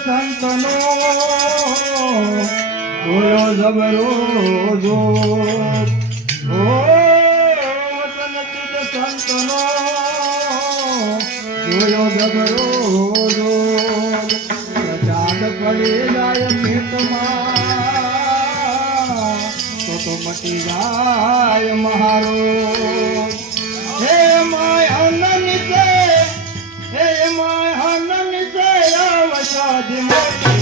સંતનો જોયો જબરો જો સંતનો જોયો જબરો જો ચાંદ પડી જાય ખેતમાં તો મટી જાય મારો હે માય અનની છે હે માય અનની છે આવસાદી મોટી